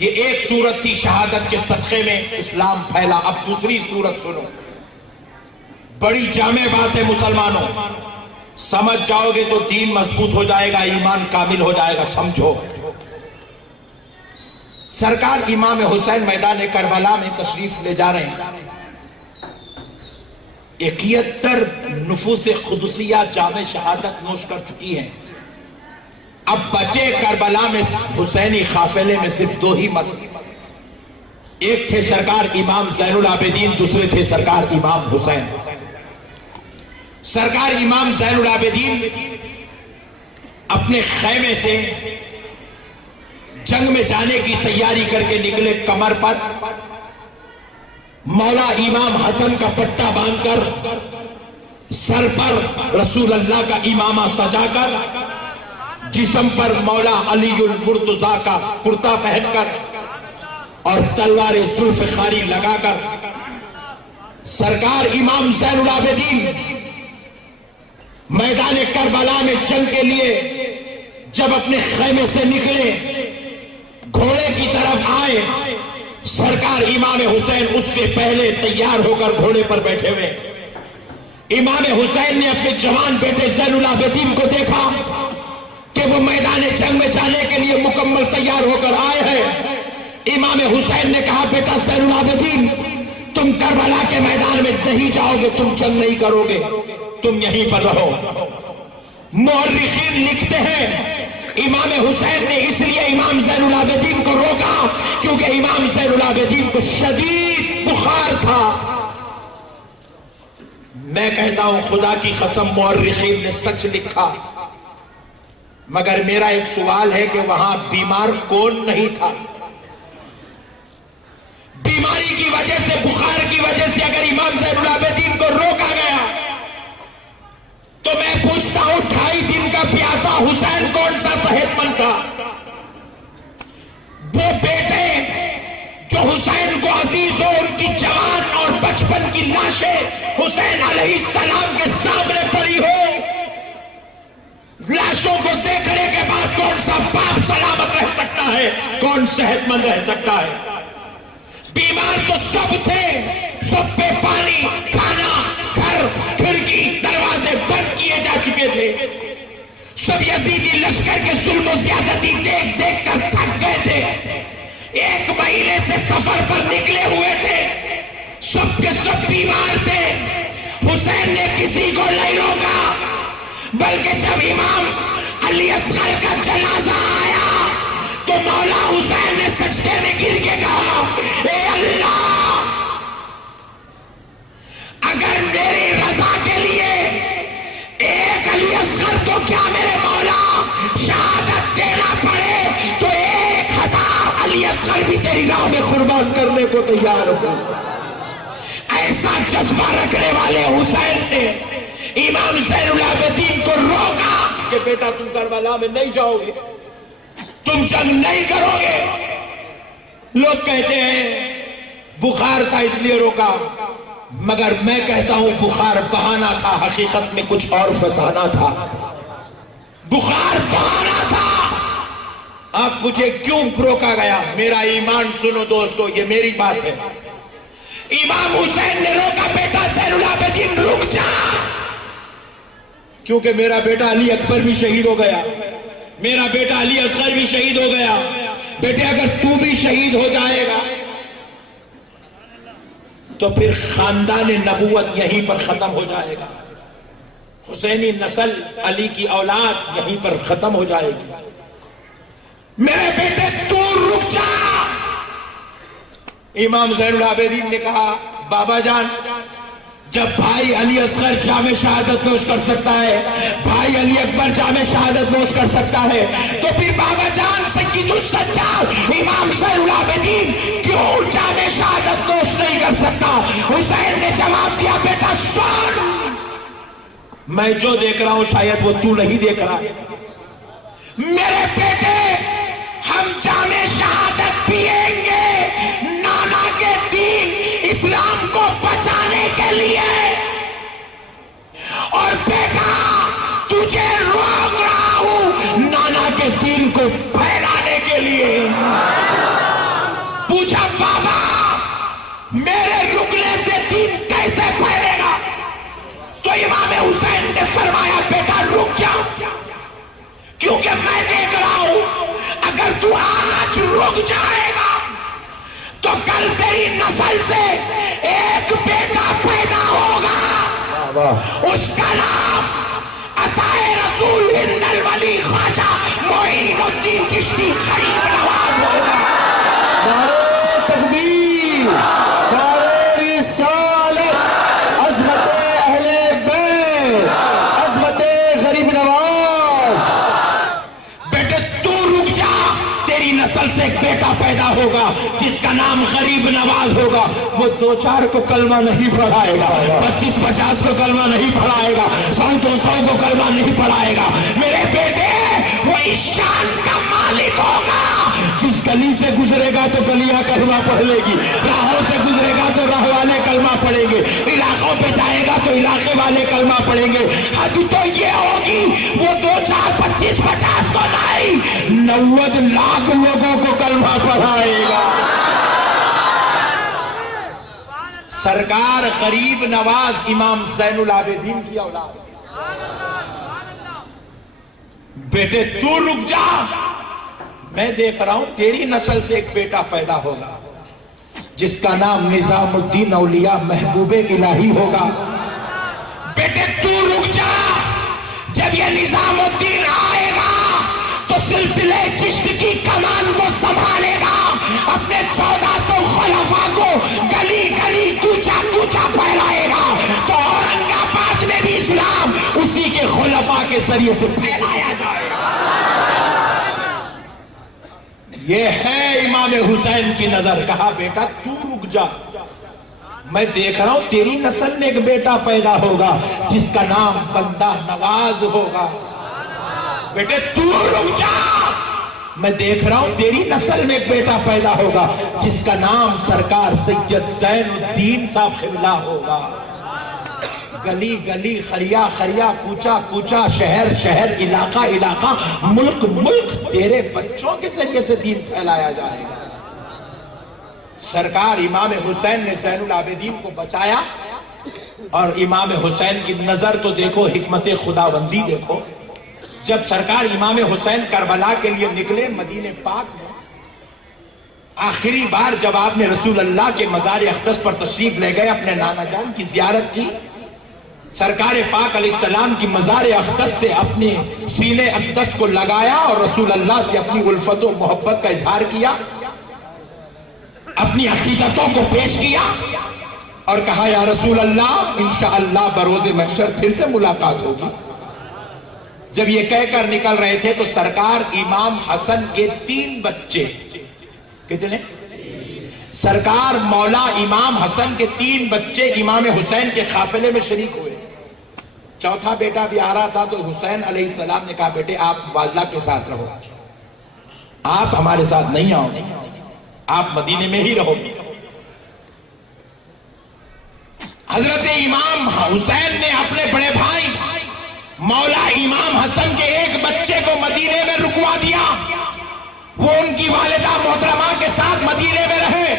یہ ایک صورت تھی شہادت کے صدقے میں اسلام پھیلا. اب دوسری صورت سنو, بڑی جامع بات ہے مسلمانوں, سمجھ جاؤ گے تو دین مضبوط ہو جائے گا, ایمان کامل ہو جائے گا. سمجھو, سرکار امام حسین میدان کربلا میں تشریف لے جا رہے ہیں. 71 نفوس قدسیہ جامع شہادت نوش کر چکی ہیں. اب بچے کربلا میں حسینی قافلے میں صرف 2 ہی مرد. ایک تھے سرکار امام زین العابدین, دوسرے تھے سرکار امام حسین. سرکار امام زین العابدین اپنے خیمے سے جنگ میں جانے کی تیاری کر کے نکلے. کمر پر مولا امام حسن کا پٹا باندھ کر, سر پر رسول اللہ کا امامہ سجا کر, جسم پر مولا علی المرتضیٰ کا کرتا پہن کر اور تلوار ذوالفقاری لگا کر سرکار امام زین العابدین میدان کربلا میں جنگ کے لیے جب اپنے خیمے سے نکلے, گھوڑے کی طرف آئے. سرکار امام حسین اس سے پہلے تیار ہو کر گھوڑے پر بیٹھے ہوئے. امام حسین نے اپنے جوان بیٹے زین العابدین کو دیکھا کہ وہ میدان جنگ میں جانے کے لیے مکمل تیار ہو کر آئے ہیں. امام حسین نے کہا, بیٹا زین العابدین, تم کربلا کے میدان میں نہیں جاؤ گے, تم جنگ نہیں کرو گے, تم یہیں پر رہو. مورخین لکھتے ہیں امام حسین نے اس لیے امام زین العابدین کو روکا کیونکہ امام زین العابدین کو شدید بخار تھا. میں کہتا ہوں خدا کی قسم مورخین نے سچ لکھا, مگر میرا ایک سوال ہے کہ وہاں بیمار کون نہیں تھا؟ بیماری کی وجہ سے, بخار کی وجہ سے اگر امام زین العابدین کو روکا گیا تو میں پوچھتا ہوں 2.5 دن کا پیاسا حسین کون سا صحت مند تھا؟ وہ بیٹے جو حسین کو عزیز ہو, ان کی جوان اور بچپن کی لاشیں حسین علیہ السلام کے سامنے پڑی ہو, لاشوں کو دیکھنے کے بعد کون سا باپ سلامت رہ سکتا ہے, کون صحت مند رہ سکتا ہے؟ بیمار تو سب تھے, سب پہ پانی, کھانا, گھر, کھڑکی, دروازے بند کیے جا چکے تھے. سب یزیدی لشکر کے ظلم و زیادتی دیکھ دیکھ کر تھک گئے تھے. 1 مہینے سے سفر پر نکلے ہوئے تھے, سب کے سب بیمار تھے. حسین نے کسی کو نہیں روکا, بلکہ جب امام علی اصغر کا جنازہ آیا تو مولا حسین نے سجدے میں گر کے کہا, اے اللہ, اگر میری رضا کے لیے ایک علی اصغر تو کیا میرے مولا شہادت دینا پڑے تو 1000 علی اصغر بھی تیری راہ میں قربان کرنے کو تیار ہو. ایسا جذبہ رکھنے والے حسین نے امام زین العابدین کو روکا کہ بیٹا تم کربلا میں نہیں جاؤ گے, تم جنگ نہیں کرو گے. لوگ کہتے ہیں بخار تھا اس لیے روکا, مگر میں کہتا ہوں بخار بہانہ تھا, حقیقت میں کچھ اور فسانہ تھا. بخار بہانہ تھا. اب مجھے کیوں روکا گیا؟ میرا ایمان سنو دوستو, یہ میری بات ہے. امام حسین نے روکا, بیٹا زین العابدین رک جا, کیونکہ میرا بیٹا علی اکبر بھی شہید ہو گیا, میرا بیٹا علی اصغر بھی شہید ہو گیا. بیٹے اگر تو بھی شہید ہو جائے گا تو پھر خاندان نبوت یہیں پر ختم ہو جائے گا, حسینی نسل, علی کی اولاد یہیں پر ختم ہو جائے گی. میرے بیٹے تو رک جا. امام زین العابدین نے کہا, بابا جان, جب بھائی علی اصغر جامع شہادت نوش کر سکتا ہے, بھائی علی اکبر جامع شہادت نوش کر سکتا ہے, تو پھر بابا جان سید السجاد امام زین العابدین کیوں جامع شہادت نوش نہیں کر سکتا؟ حسین نے جواب دیا, بیٹا سن, میں جو دیکھ رہا ہوں شاید وہ تو نہیں دیکھ رہا. میرے بیٹے, ہم جامع شہادت پیئیں گے نانا کے دین اسلام کو بچانے کے لیے, اور بیٹا تجھے روک رہا ہوں نانا کے دین کو پھیلانے کے لیے. پوچھا بابا میرے رکنے سے دین کیسے پھیلے گا؟ تو امام حسین نے فرمایا بیٹا رک جا، کیونکہ میں دیکھ رہا ہوں اگر تو آج رک جائے گا تو کل تیری نسل سے ایک بیٹا پیدا ہوگا، اس کا نام عطائے رسول ہند الولی خواجہ معین الدین چشتی غریب نواز ہوگا۔ نعرہ تکبیر، نعرہ رسالت، عظمت اہل بیت، عظمت غریب نواز۔ بیٹے تو رک جا، تیری نسل سے ایک بیٹا پیدا ہوگا جس کا نام غریب نواز ہوگا۔ وہ 2-4 کو کلمہ نہیں پڑھائے گا، 25-50 کو کلمہ نہیں پڑھائے گا، 100-200 کو کلمہ نہیں پڑھائے گا۔ میرے بیٹے وہ اس شان کا مالک ہوگا جس گلی سے گزرے گا تو گلیاں کلمہ پڑھ لے گی، راہوں سے گزرے گا تو راہ والے کلمہ پڑھیں گے، علاقوں پہ جائے گا تو علاقے والے کلمہ پڑھیں گے۔ حد تو یہ ہوگی وہ 2-4 25-50 کو نہیں 90 لاکھ لوگوں کو کلمہ پڑھائے گا۔ سرکار غریب نواز امام زین العابدین کی اولاد۔ بیٹے تو رک جا، میں دیکھ رہا ہوں تیری نسل سے ایک بیٹا پیدا ہوگا جس کا نام نظام الدین اولیاء محبوب الہی ہوگا۔ بیٹے تو رک جا، جب یہ نظام الدین آئے گا تو سلسلے چشت کی کمان کو سنبھالے گا، اپنے 1400 خلفاء کو گلی گلی کوچا کوچا پھیلائے گا، تو اورنگ آباد میں بھی اسلام اسی کے خلفاء کے ذریعے سے پھیلایا جائے گا۔ یہ ہے امام حسین کی نظر۔ کہا بیٹا تو رک جا، میں دیکھ رہا ہوں تیری نسل میں ایک بیٹا پیدا ہوگا جس کا نام بندہ نواز ہوگا۔ بیٹے تو رک جا، میں دیکھ رہا ہوں تیری نسل میں ایک بیٹا پیدا ہوگا جس کا نام سرکار سید زین الدین صاحب قبلہ ہوگا۔ گلی گلی، خریا خریا، کوچا کوچا، شہر شہر، علاقہ علاقہ، ملک ملک تیرے بچوں کے ذریعے سے دین پھیلایا جائے گا۔ سرکار امام حسین نے زین العابدین کو بچایا، اور امام حسین کی نظر تو دیکھو، حکمت خداوندی دیکھو۔ جب سرکار امام حسین کربلا کے لیے نکلے مدینہ پاک میں، آخری بار جب آپ نے رسول اللہ کے مزار اقدس پر تشریف لے گئے، اپنے نانا جان کی زیارت کی، سرکار پاک علیہ السلام کی مزار اقدس سے اپنے سینے اقدس کو لگایا اور رسول اللہ سے اپنی الفت و محبت کا اظہار کیا، اپنی عقیدتوں کو پیش کیا اور کہا یا رسول اللہ انشاءاللہ بروز محشر پھر سے ملاقات ہوگی۔ جب یہ کہہ کر نکل رہے تھے تو سرکار امام حسن کے 3 بچے، کتنے؟ سرکار مولا امام حسن کے 3 بچے امام حسین کے قافلے میں شریک ہوئے۔ چوتھا بیٹا بھی آ رہا تھا تو حسین علیہ السلام نے کہا بیٹے آپ والدہ کے ساتھ رہو، آپ ہمارے ساتھ نہیں آؤ، آپ مدینے میں ہی رہو۔ حضرت امام حسین نے اپنے بڑے بھائی مولا امام حسن کے ایک بچے کو مدینے میں رکوا دیا، وہ ان کی والدہ محترمہ کے ساتھ مدینے میں رہے۔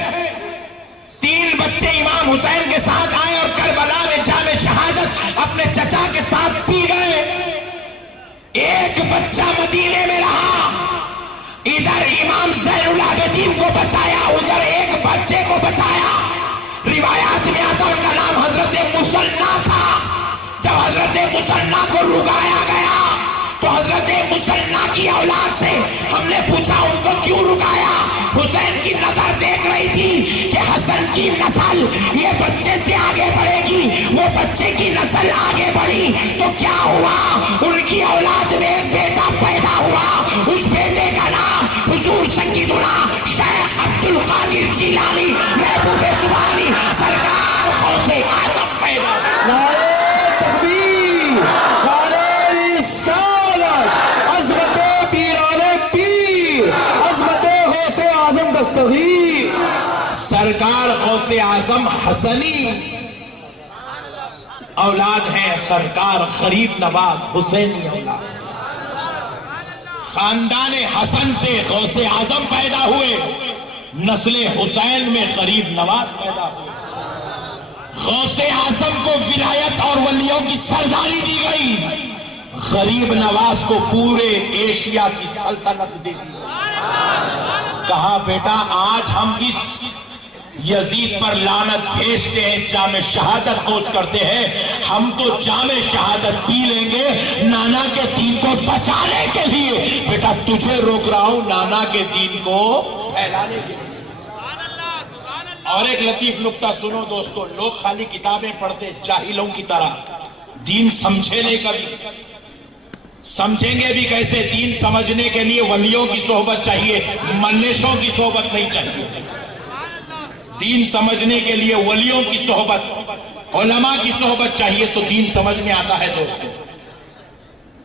3 بچے امام حسین کے ساتھ آئے اور کربلا میں جام شہادت اپنے چچا کے ساتھ پی گئے۔ ایک بچہ مدینے میں رہا، ادھر امام زین العابدین کو بچایا، ادھر ایک بچے کو بچایا۔ روایات میں آتا ان کا نام حضرت مسنہ تھا۔ جب حضرت مسنہ کو رکایا گیا تو حضرت مسنہ کی اولاد سے ہم نے پوچھا ان کو کیوں رکایا؟ حسین کی نظر دیکھ رہی تھی کہ حسن کی نسل یہ بچے سے آگے بڑھے گی، وہ بچے کی نسل آگے بڑھی تو کیا ہوا؟ ان کی اولاد میں ایک بیٹا پیدا ہوا، اس بیٹے کا نام حضور سیدنا شیخ عبد القادر جیلانی محبوب سبحانی سرکار غوث اعظم پیدا ہوا۔ نعرہ تکبیر، نعرہ رسالت، عظمت پیران پیر، عظمت غوث اعظم دستگیر۔ سرکار غوث اعظم حسنی اولاد ہیں، سرکار غریب نواز حسینی اولاد۔ خاندان حسن سے غوث اعظم پیدا ہوئے، نسل حسین میں غریب نواز پیدا ہوئے، غوث اعظم کو ولایت اور ولیوں کی سرداری دی گئی، غریب نواز کو پورے ایشیا کی سلطنت دی گئی۔ کہا بیٹا آج ہم اس یزید پر لعنت بھیجتے ہیں، جام شہادت نوش کرتے ہیں، ہم تو جام شہادت پی لیں گے نانا کے دین کو بچانے کے لیے۔ بیٹا تجھے روک رہا ہوں نانا کے دین کو پھیلانے کے لیے۔ اور ایک لطیف نکتہ سنو دوستو، لوگ خالی کتابیں پڑھتے جاہلوں کی طرح، دین سمجھے نہیں کبھی، سمجھیں گے بھی کیسے؟ دین سمجھنے کے لیے ولیوں کی صحبت چاہیے، ملشوں کی صحبت نہیں چاہیے۔ دین سمجھنے کے لیے ولیوں کی صحبت، علماء کی صحبت چاہیے تو دین سمجھ میں آتا ہے دوستو۔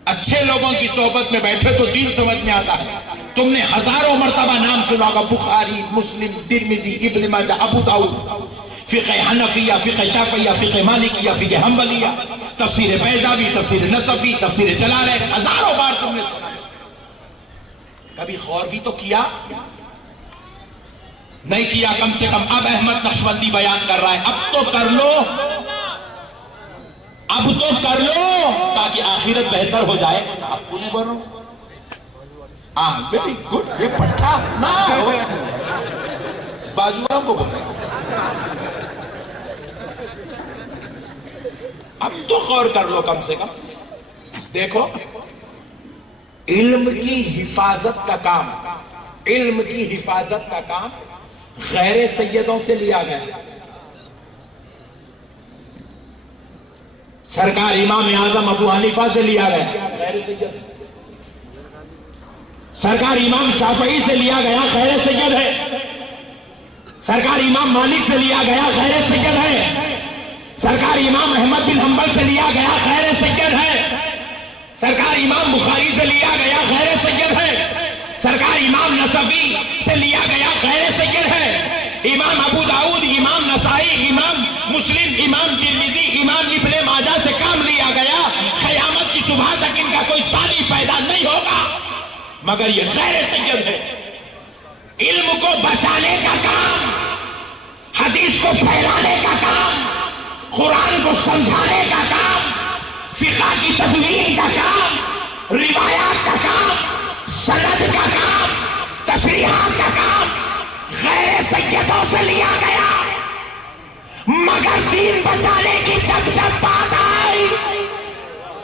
اچھے لوگوں کی صحبت میں بیٹھے تو دین سمجھ میں آتا ہے۔ تم نے ہزاروں مرتبہ نام سنا ہوگا، بخاری، مسلم، ترمذی، ابن ماجہ، ابو داؤد، فقہ حنفیہ، فقہ شافعیہ، فقہ مالکیہ، فقہ حنبلیہ، تفسیر بیضاوی، تفسیر نصفی، تفسیر جلالین، ہزاروں بار تم نے سنا۔ کبھی غور بھی تو کیا؟ نہیں کیا۔ کم سے کم اب احمد نقشبندی بیان کر رہا ہے، اب تو کر لو، اب تو کر لو تاکہ آخرت بہتر ہو جائے۔ آپ کو نہیں بول رہا ہوں؟ ویری گڈ، یہ پٹھا نہ ہو، بازوؤں کو بول رہا ہوں۔ اب تو غور کر لو کم سے کم۔ دیکھو علم کی حفاظت کا کام، علم کی حفاظت کا کام غیر سیدوں سے لیا گیا۔ سرکار امام اعظم ابو حنیفہ سے لیا گیا، غیر سید۔ سرکار امام شافعی سے لیا گیا، غیر سید ہے۔ سرکار امام مالک سے لیا گیا، غیر سید ہے۔ سرکار امام احمد بن حنبل سے لیا گیا، غیر سید ہے۔ سرکار امام بخاری سے لیا گیا، غیر سید ہے۔ سرکار امام نصفی سے لیا گیا، غیر سید ہے۔ امام ابو داؤد، امام نسائی، امام مسلم، امام ترمذی، امام ابن ماجہ سے کام لیا گیا۔ قیامت کی صبح تک ان کا کوئی ثانی پیدا نہیں ہوگا مگر یہ غیر سید ہے۔ علم کو بچانے کا کام، حدیث کو پھیلانے کا کام، قرآن کو سمجھانے کا کام، فقہ کی تدوین کا کام، روایات کا کام، سند کا کام، تشریحات کا کام غیر سیدوں سے لیا گیا۔ مگر دین بچانے کی جب جب بات آئی،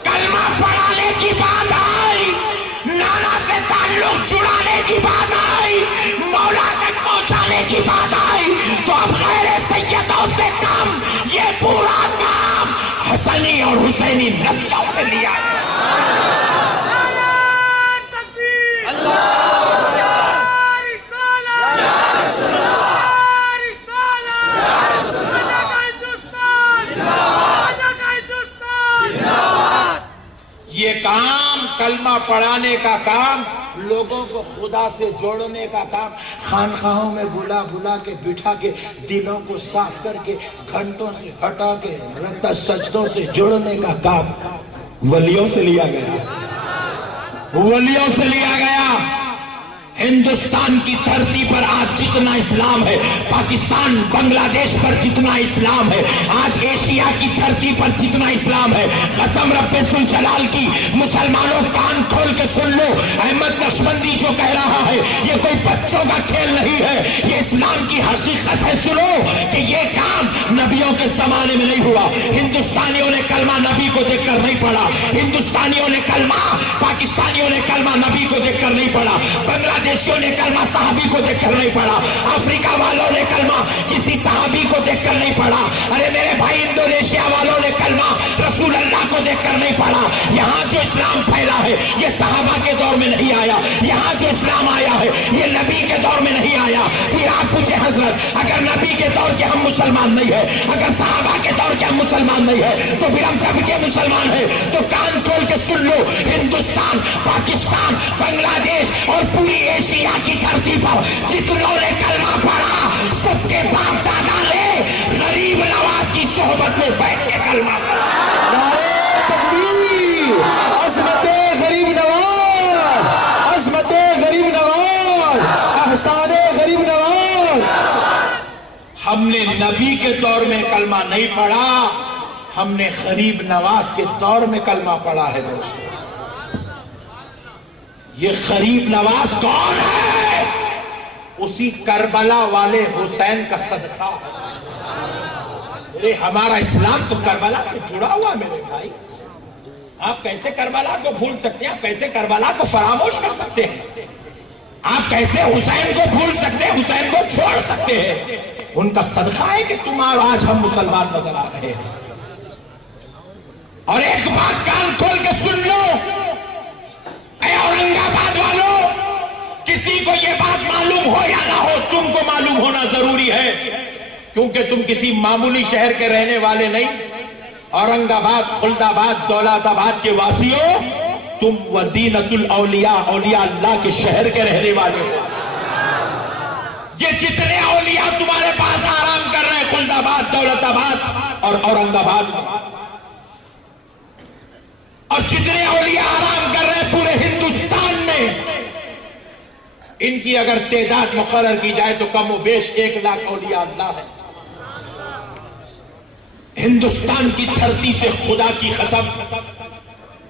کلمہ پڑھانے کی بات آئی، نانا سے تعلق جڑانے کی بات آئی، مولا تک پہنچانے کی بات آئی، تو اب غیر سیدوں سے کام، یہ پورا کام حسنی اور حسینی نسلوں سے لیا گیا۔ یہ کام کلمہ پڑھانے کا کام، لوگوں کو خدا سے جوڑنے کا کام، خانقاہوں میں بلا بلا کے بٹھا کے دلوں کو صاف کر کے گھنٹوں سے ہٹا کے رکعت سجدوں سے جوڑنے کا کام ولیوں سے لیا گیا، ولیوں سے لیا گیا۔ ہندوستان کی دھرتی پر آج جتنا اسلام ہے، پاکستان بنگلہ دیش پر جتنا اسلام ہے، آج ایشیا کی دھرتی پر جتنا اسلام ہے، قسم رب ذوالجلال کی، مسلمانوں کان کھول کے سن لو، احمد نقشبندی جو کہہ رہا ہے یہ کوئی بچوں کا کھیل نہیں ہے، یہ اسلام کی حقیقت ہے۔ سنو کہ یہ کام نبیوں کے زمانے میں نہیں ہوا، ہندوستانیوں نے کلمہ نبی کو دیکھ کر نہیں پڑھا، ہندوستانیوں نے کلمہ، پاکستانیوں نے کلمہ نبی کو دیکھ کر نہیں پڑھا، بنگلہ دیشیوں نے کلمہ صحابی کو دیکھ کر نہیں پڑھا، افریقہ والوں نے کلمہ کسی صحابی کو دیکھ کر نہیں پڑھا، ارے میرے بھائی انڈونیشیا والوں نے کلمہ رسول اللہ کو دیکھ کر نہیں پڑھا۔ یہاں جو اسلام پھیلا ہے یہ صحابہ کے دور میں نہیں آیا، یہاں جو اسلام آیا ہے یہ نبی کے دور میں نہیں آیا۔ پھر آپ پوچھے حضرت اگر نبی کے دور کے ہم مسلمان نہیں ہیں، اگر صحابہ کے دور کے ہم مسلمان نہیں ہیں تو پھر ہم کب کے مسلمان ہیں؟ تو کان کھول کے سن لو، ہندوستان، پاکستان، بنگلہ دیش اور پوری ایشیا کی دھرتی پر جتنوں نے کلمہ پڑھا سب کے باپ دادا نے غریب نواز کی صحبت میں بیٹھ کے کلمہ پڑھا۔ نعرہ تکبیر، عظمت غریب نواز، عظمت غریب نواز، احسان غریب نواز۔ ہم نے نبی کے دور میں کلمہ نہیں پڑھا، ہم نے غریب نواز کے دور میں کلمہ پڑھا ہے دوستو۔ یہ غریب نواز کون ہے؟ اسی کربلا والے حسین کا صدقہ ہے۔ ہمارا اسلام تو کربلا سے جڑا ہوا میرے بھائی۔ آپ کیسے کربلا کو بھول سکتے ہیں؟ آپ کیسے کربلا کو فراموش کر سکتے ہیں؟ آپ کیسے حسین کو بھول سکتے ہیں، حسین کو چھوڑ سکتے ہیں؟ ان کا صدقہ ہے کہ تم آج ہم مسلمان نظر آ رہے ہیں۔ اور ایک بات کان کھول کے سن لو اے اورنگ آباد والوں، کسی کو یہ بات معلوم ہو یا نہ ہو، تم کو معلوم ہونا ضروری ہے، کیونکہ تم کسی معمولی شہر کے رہنے والے نہیں۔ اورنگ آباد، خلد آباد، دولت آباد کے واسیوں، تم مدینۃ الاولیاء، اولیاء اللہ کے شہر کے رہنے والے ہو۔ یہ جتنے اولیاء تمہارے پاس آرام کر رہے ہیں خلد آباد، دولت آباد اور اورنگ آباد میں، اور جتنے اولیاء آرام کر رہے ہیں پورے ہندوستان میں، ان کی اگر تعداد مقرر کی جائے تو کم و بیش 1,00,000 اولیاء اللہ ہے۔ ہندوستان کی دھرتی سے خدا کی قسم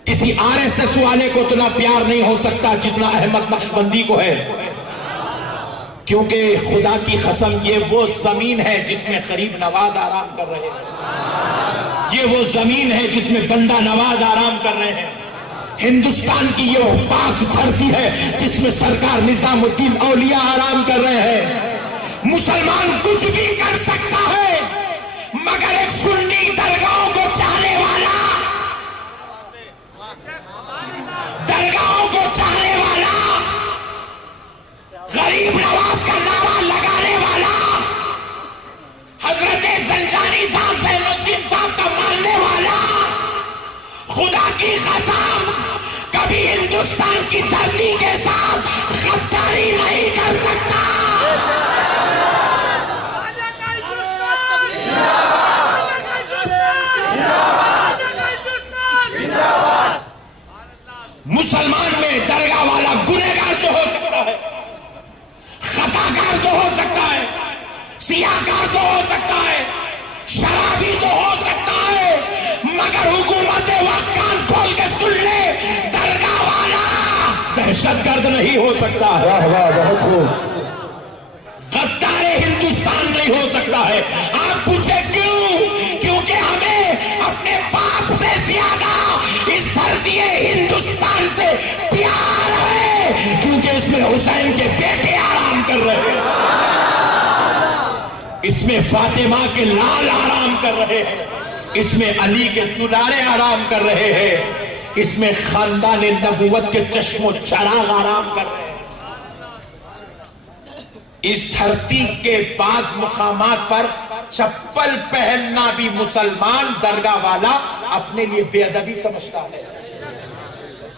کسی RSS والے کو اتنا پیار نہیں ہو سکتا جتنا احمد نقشبندی کو ہے، کیونکہ خدا کی قسم یہ وہ زمین ہے جس میں غریب نواز آرام کر رہے ہیں، یہ وہ زمین ہے جس میں بندہ نواز آرام کر رہے ہیں۔ ہندوستان کی یہ پاک دھرتی ہے جس میں سرکار نظام الدین اولیاء آرام کر رہے ہیں۔ مسلمان کچھ بھی کر سکتا ہے، مگر ایک سنی درگاہوں کو چاہنے والا، درگاہوں کو چاہنے والا، غریب نواز کا نعرہ لگانے والا، حضرت زنجانی صاحب، زین الدین صاحب کا ماننے والا، خدا کی قسم کبھی ہندوستان کی دھرتی کے ساتھ غداری نہیں کر سکتا۔ مسلمان میں درگاہ والا گنہگار تو ہو سکتا ہے، خطاکار تو ہو سکتا ہے، سیاہکار تو ہو سکتا ہے، شرابی تو ہو سکتا ہے، مگر حکومت وقت کان کھول کے سن لے، درگاہ والا دہشت گرد نہیں ہو سکتا۔ واہ واہ، بہت خوب۔ غدار ہندوستان نہیں ہو سکتا ہے۔ آپ پوچھیں کیوں؟ کیونکہ ہمیں اپنے باپ سے زیادہ اس دھرتی ہندوستان سے پیار ہے، کیونکہ اس میں حسین کے بیٹے آرام کر رہے ہیں، اس میں فاطمہ کے لال آرام کر رہے ہیں، اس میں علی کے دلارے آرام کر رہے ہیں، اس میں خاندان نبوت کے چشم و چراغ آرام کر رہے ہیں۔ اس دھرتی کے بعض مقامات پر چپل پہننا بھی مسلمان درگاہ والا اپنے لیے بے ادبی سمجھتا ہے۔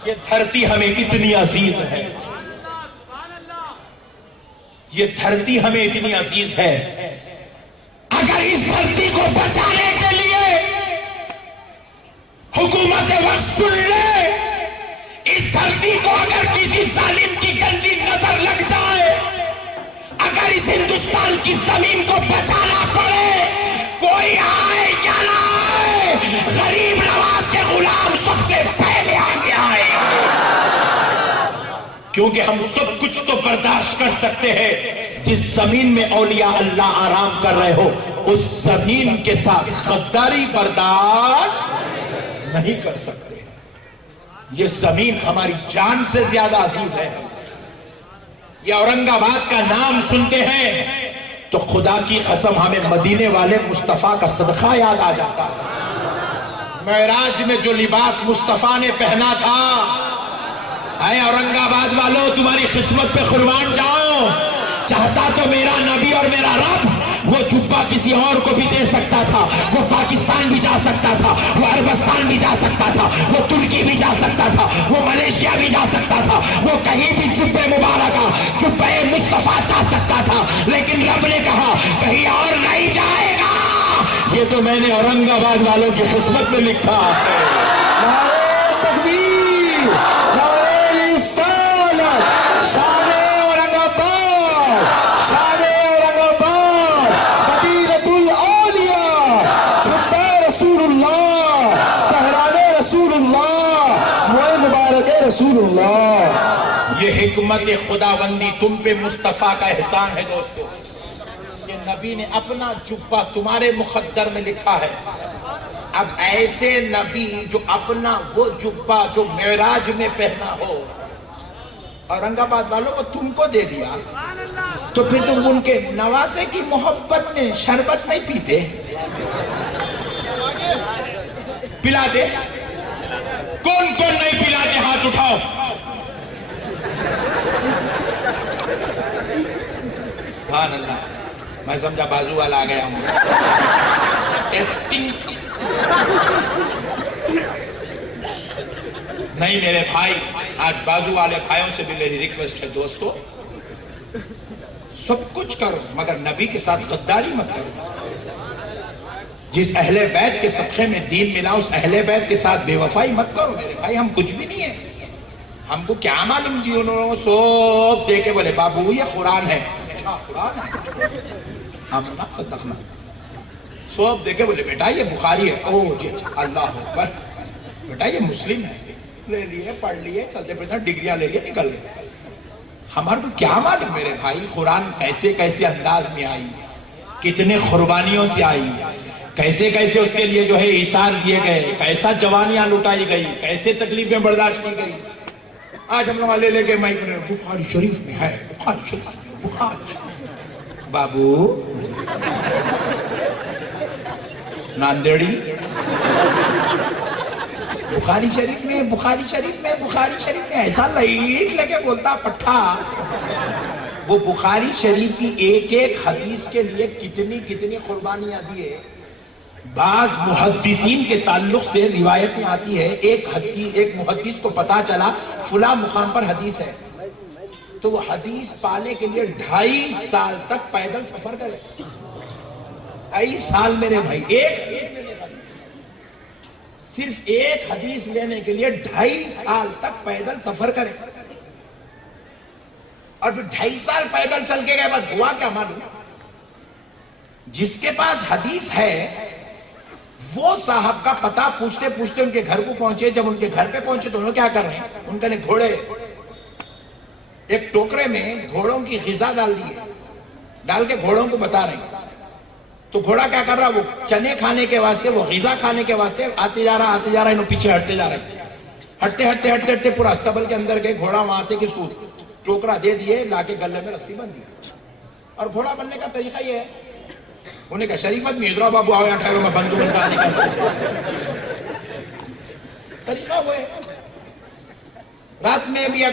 یہ دھرتی ہمیں اتنی عزیز ہے، یہ دھرتی ہمیں اتنی عزیز ہے، اگر اس دھرتی کو بچانے کے لیے حکومت وقت سن لے، اس دھرتی کو اگر کسی ظالم کی گندی نظر لگ جائے، اگر اس ہندوستان کی زمین کو بچانا پڑے، کوئی آئے یا نہ آئے، غریب نواز کے غلام سب سے پہلے آگے آئے، کیونکہ ہم سب کچھ تو برداشت کر سکتے ہیں۔ جس زمین میں اولیاء اللہ آرام کر رہے ہو، اس زمین کے ساتھ غداری برداشت نہیں کر سکتے۔ یہ زمین ہماری جان سے زیادہ عزیز ہے۔ یہ اورنگ آباد کا نام سنتے ہیں تو خدا کی قسم ہمیں مدینے والے مصطفیٰ کا صدقہ یاد آ جاتا ہے۔ معراج میں جو لباس مصطفیٰ نے پہنا تھا، اے اورنگ آباد والوں، تمہاری قسمت پہ قربان جاؤ، چاہتا تو میرا نبی اور میرا رب وہ جبہ کسی اور کو بھی دے سکتا تھا، وہ پاکستان بھی جا سکتا تھا، وہ عربستان بھی جا سکتا تھا، وہ ترکی بھی جا سکتا تھا، وہ ملیشیا بھی جا سکتا تھا، وہ کہیں بھی جبہ مبارکہ، جبہ مصطفیٰ چاہ سکتا تھا، لیکن رب نے کہا کہیں اور نہیں جائے گا۔ یہ تو میں نے اورنگ آباد والوں کی قسمت میں لکھا ہے۔ نعرہ تکبیر، نعرہ رسالت، شان اورنگ آباد، شان اورنگ آباد، مدینہ خدمت خداوندی تم پہ مصطفیٰ کا احسان ہے دوستو کہ نبی نے اپنا جبہ تمہارے مقدر میں لکھا ہے. اب ایسے نبی جو اپنا وہ جبہ جو معراج میں پہنا ہو اورنگ آباد والوں کو تم کو دے دیا تو پھر تم ان کے نواسے کی محبت میں شربت نہیں پیتے؟ پلا دے. کون کون نہیں پلاتے ہاتھ اٹھاؤ. سبحان اللہ. میں سمجھا بازو والا آ گیا ہوں. ٹیسٹنگ تھی. نہیں میرے بھائی, آج بازو والے بھائیوں سے بھی میری ریکویسٹ ہے دوستو, سب کچھ کرو مگر نبی کے ساتھ غداری مت کرو. جس اہل بیت کے صدقے میں دین ملا اس اہل بیت کے ساتھ بے وفائی مت کرو میرے بھائی. ہم کچھ بھی نہیں ہیں, ہم کو کیا معلوم جی. انہوں نے سوب دے کے بولے بابو یہ قرآن ہے. اچھا قرآن ہے, آمنا صدقنا. سوب دے کے بولے بیٹا یہ بخاری ہے. اوہ جی اچھا اللہ اکبر. بیٹا یہ مسلم ہے. لے لیے پڑھ لیے چلتے پھرتے ڈگریاں لے لیے نکل گئے. ہمارے کو کیا معلوم میرے بھائی قرآن کیسے کیسے انداز میں آئی, کتنے قربانیوں سے آئی, کیسے کیسے اس کے لیے جو ہے ایثار دیے گئے, کیسا جوانیاں لٹائی گئی, کیسے تکلیفیں برداشت کی گئی. آج ہم لوگ لے کے مائک میں بخاری شریف میں ہے, بخاری شریف میں, بخاری شریف. بابو ناندیڑی بخاری شریف میں, بخاری شریف میں, بخاری شریف میں, ایسا لائٹ لگے بولتا پٹھا. وہ بخاری شریف کی ایک ایک حدیث کے لیے کتنی کتنی قربانیاں دیے. بعض محدثین کے تعلق سے روایتیں آتی ہے, ایک محدث کو پتا چلا فلاں مقام پر حدیث ہے تو وہ حدیث پانے کے لیے 2.5 سال تک پیدل سفر کرے. 2.5 سال میرے بھائی, صرف ایک حدیث لینے کے لیے 2.5 سال تک پیدل سفر کرے. اور پھر 2.5 سال پیدل چل کے گئے, بعد ہوا کیا معلوم, جس کے پاس حدیث ہے وہ صاحب کا پتہ پوچھتے پوچھتے ان کے گھر کو پہنچے. جب ان کے گھر پہ پہنچے تو انہوں کیا کر رہے ہیں, ان کے گھوڑے ایک ٹوکرے میں گھوڑوں کی غذا ڈال دیے, ڈال کے گھوڑوں کو بتا رہے ہیں. تو گھوڑا کیا کر رہا, وہ چنے کھانے کے واسطے, وہ غذا کھانے کے واسطے آتے جا رہا, انہوں پیچھے ہٹتے جا رہے. ہٹتے پورا استبل کے اندر گئے. گھوڑا وہاں آتے کس کو ٹوکرا دے دیے, لا کے گلے میں رسی بند دی. اور گھوڑا بننے کا طریقہ یہ ہے, انہیں کہا شریفت میں ادھر بابو آؤ یہاں ٹھہرو میں بندوں میں آنے کا طریقہ وہ ہے. رات میں بھی